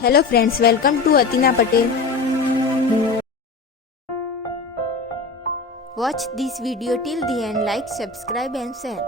Hello friends, welcome to Atina Patel. Watch this video till the end, like, subscribe and share.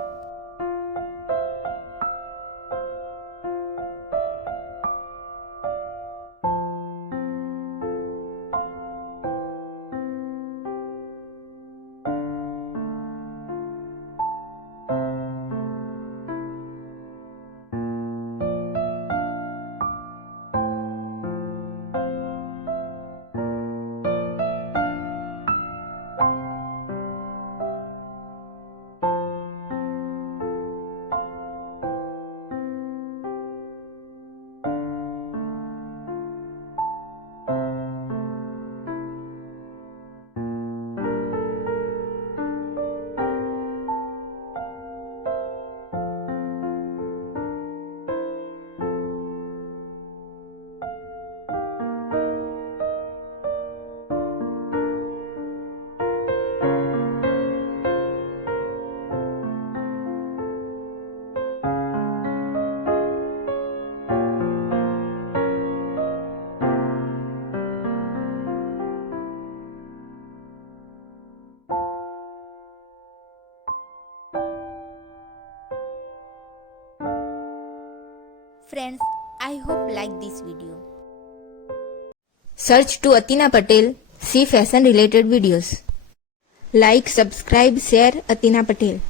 Friends, I hope like this video. Search to Atina Patel, see fashion related videos. Like, subscribe, share Atina Patel.